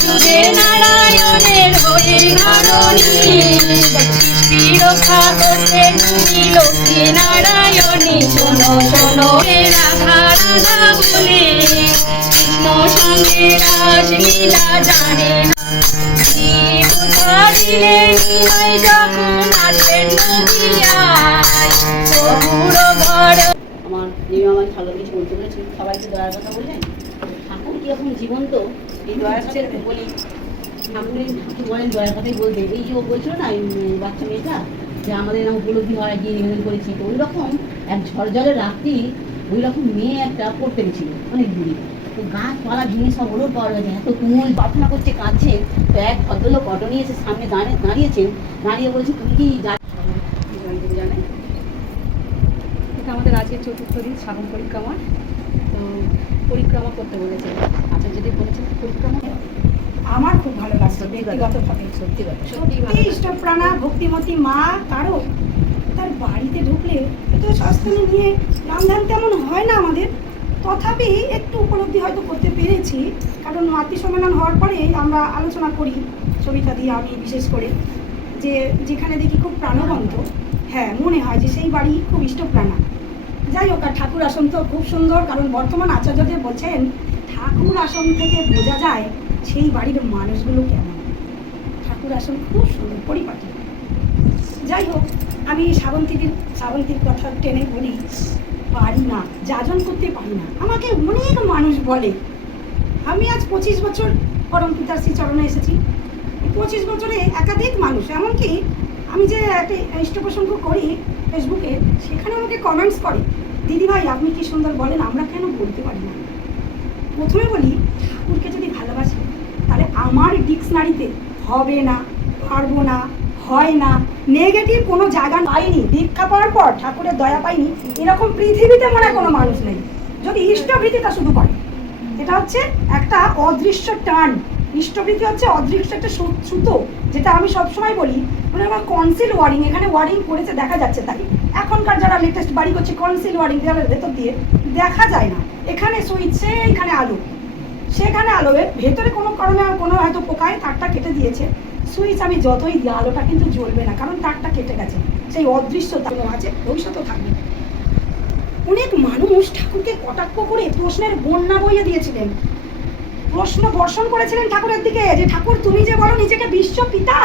জুড়ে নারায়ণের হয়ে ধরণী সৃষ্টি রক্ষা করতে তুমি লক্ষ্মী নারায়ণী। শোনো শোনো হে রাধা রাধা বলে কৃষ্ণ সঙ্গে রাসলীলা জানে না। বুঝা দিলে নিমাই যখন আসেন নদিয়ায় প্রভুর ঘর। আমার নিয়ম আমার ভালো কিছু বলতে বলেছি, সবাইকে দয়ার কথা বললেন। ঠাকুর কি এখন জীবন্ত? এই দয়ার কথা বলি, ঠাকুরের ঠাকুর বলেন দয়ার কথাই বলতে। এই যে ও বলছিল না বাচ্চা মেয়েটা যে আমাদের এরকম উপলব্ধি হয় গিয়ে নিবেদন করেছি, তো ওই রকম এক ঝড়জলের রাত্রি ওই রকম মেয়ে একটা পড়তে গেছিল অনেক দূরে। তো গাছপালা জিনিস সব ওরও পাওয়া গেছে, এত তুমুল প্রার্থনা করছে, কাঁদছে। তো এক ভদ্রলোক অটো নিয়ে এসে সামনে দাঁড়িয়েছেন, দাঁড়িয়ে বলেছে তুমি কি জানেন? এটা আমাদের আজকের চতুর্থ দিন শ্রাবণ পরিক্রমা। তো পরিক্রমা করতে বলেছে। আচ্ছা, যদি বলেছেন পরিক্রমা আমার খুব ভালো লাগছে ব্যক্তিগতভাবে। সত্যি কথা, সত্যি ইষ্টপ্রাণা ভক্তিমতী মা কারো তার বাড়িতে ঢুকলে তো সস্তানে নিয়ে রামধান তেমন হয় না আমাদের, তথাপি একটু উপলব্ধি হয়তো করতে পেরেছি। কারণ মাতৃ সম্মেলন হওয়ার পরে আমরা আলোচনা করি সবিতা দিয়ে, আমি বিশেষ করে, যে যেখানে দেখি খুব প্রাণবন্ত, হ্যাঁ মনে হয় যে সেই বাড়ি খুব ইষ্টপ্রাণা। যাই হোক, আর ঠাকুর আসন তো খুব সুন্দর, কারণ বর্তমান আচার্যদেব বলছেন ঠাকুর আসন থেকে বোঝা যায় সেই বাড়ির মানুষগুলো কেমন। ঠাকুর আসন খুব সুন্দর পরিপাটি। যাই হোক, আমি শ্রাবন্তীর কথা টেনে বলি, পারি না, যাজন করতে পারি না। আমাকে অনেক মানুষ বলে, আমি আজ 25 বছর পরম পিতার শ্রীচরণে এসেছি। 25 বছরে একাধিক মানুষ, এমনকি আমি যে একটা ইষ্টপ্রসঙ্গ করি ফেসবুকে, সেখানে আমাকে কমেন্টস করে, দিদি ভাই আপনি কি সুন্দর বলেন, আমরা কেন বলতে পারি না। প্রথমে বলি, ঠাকুরকে যদি ভালোবাসি তাহলে আমার ডিকশনারিতে হবে না, পারবো না, হয় না, নেগেটিভ কোনো জায়গা পাইনি। দীক্ষা পাওয়ার পর ঠাকুরের দয়া পাইনি এরকম পৃথিবীতে মনে কোনো মানুষ নেই, যদি ইষ্টভীতিটা শুধু পারে। এটা হচ্ছে একটা অদৃশ্য টান। ইষ্টভীতি হচ্ছে অদৃশ্য একটা সুতো, যেটা আমি সবসময় বলি, মানে আমার কনসিল ওয়ারিং, এখানে ওয়ারিং করেছে দেখা যাচ্ছে, তাই এখনকার যারা লেটেস্ট বাড়ি করছে কনসিল ওয়ারিং দেওয়ালের ভেতর দিয়ে দেখা যায় না। এখানে সুইচ, সেইখানে আলো, সেখানে আলো, এর ভেতরে কোনো কারণে কোনো হয়তো পোকায় তারটা কেটে দিয়েছে, সুইচ আমি যতই দিই আলোটা কিন্তু জ্বলবে না, কারণ তারটা কেটে গেছে। সেই অদৃশ্যতা আছে, ভবিষ্যতেও থাকবে। অনেক মানুষ ঠাকুরকে কটাক্ষ করে প্রশ্নের বন্যা বইয়ে দিয়েছিলেন, প্রশ্ন বর্ষণ করেছিলেন ঠাকুরের দিকে, যে ঠাকুর তুমি যে বলো নিজেকে বিশ্ব পিতা,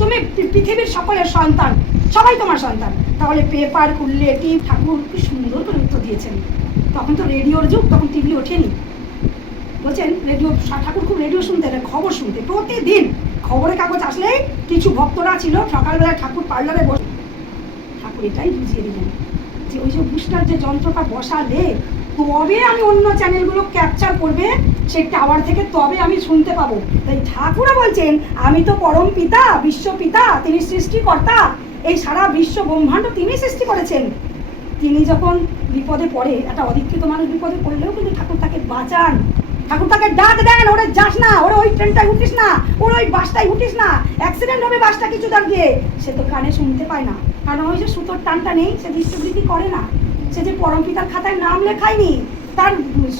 তুমি পৃথিবীর সকলের সন্তান, সবাই তোমার সন্তান, তাহলে পেপার খুললে টিভি, ঠাকুর কি সুন্দর করে উত্তর দিয়েছেন। তখন তো রেডিওর যুগ, তখন টিভি ওঠেনি। বলছেন রেডিও, ঠাকুর খুব রেডিও শুনতে, খবর শুনতে, প্রতিদিন খবরের কাগজ আসলেই কিছু ভক্তরা ছিল সকালবেলায় ঠাকুর পার্লারে বসে, ঠাকুর এটাই বুঝিয়ে দিলেন যে ওই যে বুস্টার যে যন্ত্রটা বসালে তবে আমি অন্য চ্যানেলগুলো ক্যাপচার করবে সেই টাওয়ার থেকে, তবে আমি শুনতে পাবো। তাই ঠাকুরও বলছেন আমি তো পরম পিতা, বিশ্ব পিতা, তিনি সৃষ্টিকর্তা, এই সারা বিশ্ব ব্রহ্মাণ্ড তিনি সৃষ্টি করেছেন। তিনি যখন বিপদে পড়ে, একটা অধিকৃত মানুষ বিপদে পড়লেও কিন্তু ঠাকুর তাকে বাঁচান, ঠাকুর তাকে ডাক দেন, ওরে যাস না, ওরে ওই ট্রেনটায় উঠিস না, ওর ওই বাসটায় উঠিস না, অ্যাক্সিডেন্ট হবে বাসটা কিছু দাগ দিয়ে। সে তো কানে শুনতে পায় না, কারণ ওই যে সুতোর টানটা নেই, সে দৃষ্টিবৃত্তি করে না, সে যে পরম পিতার খাতায় নাম লেখায়নি, তার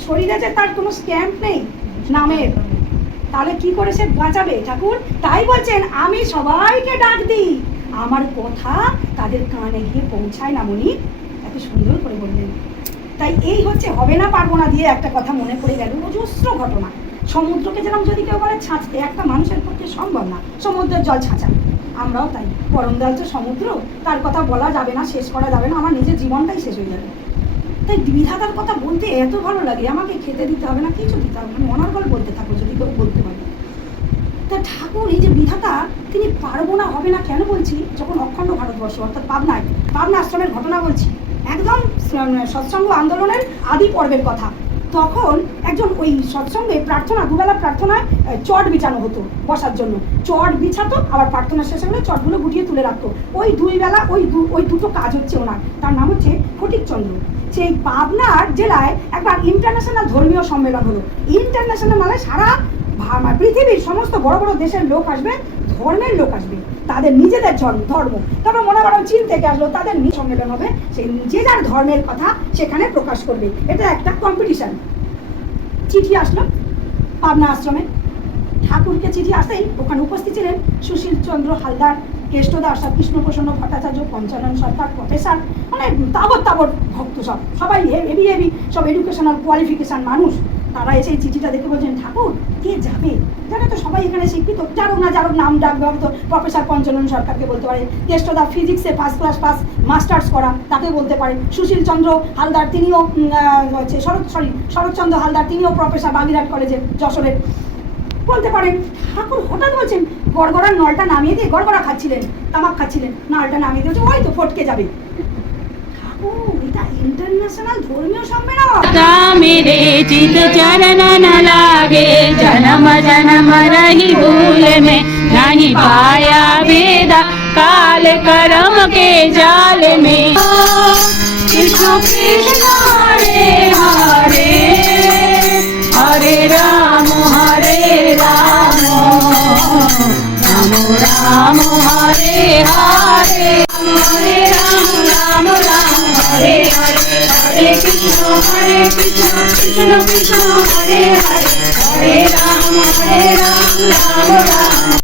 শরীরে যে তার কোনো স্ট্যাম্প নেই নামের, তাহলে কি করে সে বাঁচাবে ঠাকুর? তাই বলছেন আমি সবাইকে ডাক দিই, আমার কথা তাদের কানে গিয়ে পৌঁছায় না। মনি এত সুন্দর করে বললেন। তাই এই হচ্ছে হবে না পারবো না দিয়ে একটা কথা মনে পড়ে গেল, অজস্র ঘটনা। সমুদ্রকে যেরকম যদি কেউ বলে ছাঁচতে, একটা মানুষের পক্ষে সম্ভব না সমুদ্রের জল ছাঁচা, আমরাও তাই। পরম দয়াল তো সমুদ্র, তার কথা বলা যাবে না, শেষ করা যাবে না, আমার নিজের জীবনটাই শেষ হয়ে যাবে। তাই বিধাতার কথা বলতে এত ভালো লাগে, আমাকে খেতে দিতে হবে না, কিছু দিতে হবে না, আমি অনর্গল বলতে থাকবো যদি কেউ বলতে পারে। তা ঠাকুর এই যে বিধাতা, তিনি পারবো না হবে না কেন বলছি, যখন অখণ্ড ভারতবর্ষ অর্থাৎ পাবনা আশ্রমের ঘটনা বলছি, একদম সৎসঙ্গ আন্দোলনের আদি পর্বের কথা। তখন একজন ওই সৎসঙ্গে প্রার্থনা, দুবেলা প্রার্থনায় চট বিছানো হতো বসার জন্য, চট বিছাতো, আবার প্রার্থনা শেষে হলে চটগুলো গুটিয়ে তুলে রাখতো। ওই দুই বেলা ওই দুটো কাজ হচ্ছে ওনার। তার নাম হচ্ছে ফটিকচন্দ্র। সেই পাবনার জেলায় একবার ইন্টারন্যাশনাল ধর্মীয় সম্মেলন হলো। ইন্টারন্যাশনাল মানে সারা পৃথিবীর সমস্ত বড় বড় দেশের লোক আসবে, ধর্মের লোক আসবে, তাদের নিজেদের ধর্ম, তারপর মনে করো চীন থেকে আসলো, তাদের সম্মেলন হবে, সেই যে যার ধর্মের কথা সেখানে প্রকাশ করবে, এটা একটা কম্পিটিশন। চিঠি আসলো পাবনা আশ্রমে, ঠাকুরকে চিঠি আসতেই ওখানে উপস্থিত ছিলেন সুশীল চন্দ্র হালদার, কেষ্টদাস, কৃষ্ণপ্রসন্ন ভট্টাচার্য, পঞ্চানন সরকার, প্রফেসর, মানে তাবৎ ভক্ত, সবাই হেভি সব এডুকেশনাল কোয়ালিফিকেশান মানুষ। তারা এসে এই চিঠিটা দেখে বলছেন, ঠাকুর কে যাবে, জানে তো সবাই এখানে শিক্ষিত, যারক নাম ডাকবে, হয়তো প্রফেসর পঞ্চানন সরকারকে বলতে পারে, কেষ্টদা ফিজিক্সে ফার্স্ট ক্লাস পাস মাস্টার্স করা, তাকে বলতে পারে, সুশীল চন্দ্র হালদার তিনিও শরৎচন্দ্র হালদার তিনিও প্রফেসর বাগিরহাট কলেজের যশোরের, বলতে পারেন। ঠাকুর হঠাৎ বলছেন, গড়গড়ার নলটা নামিয়ে দিয়ে, গড়গড়া খাচ্ছিলেন, তামাক খাচ্ছিলেন, নলটা নামিয়ে দিয়ে ওই তো ফটকে যাবে। ঠাকুর এটা ইন্টারন্যাশনাল ধর্মীয় সম্মেলন। मेरे चित चरण न लागे, जन्म जन्म रही भूल में नहीं पाया वेदा, काल कर्म के जाल में। कृष्ण कृष्ण हरे हरे, हरे राम राम राम हरे हरे, हरे राम राम हरे हरे, हरे कृष्ण कृष्ण कृष्ण हरे हरे, हरे राम राम राम।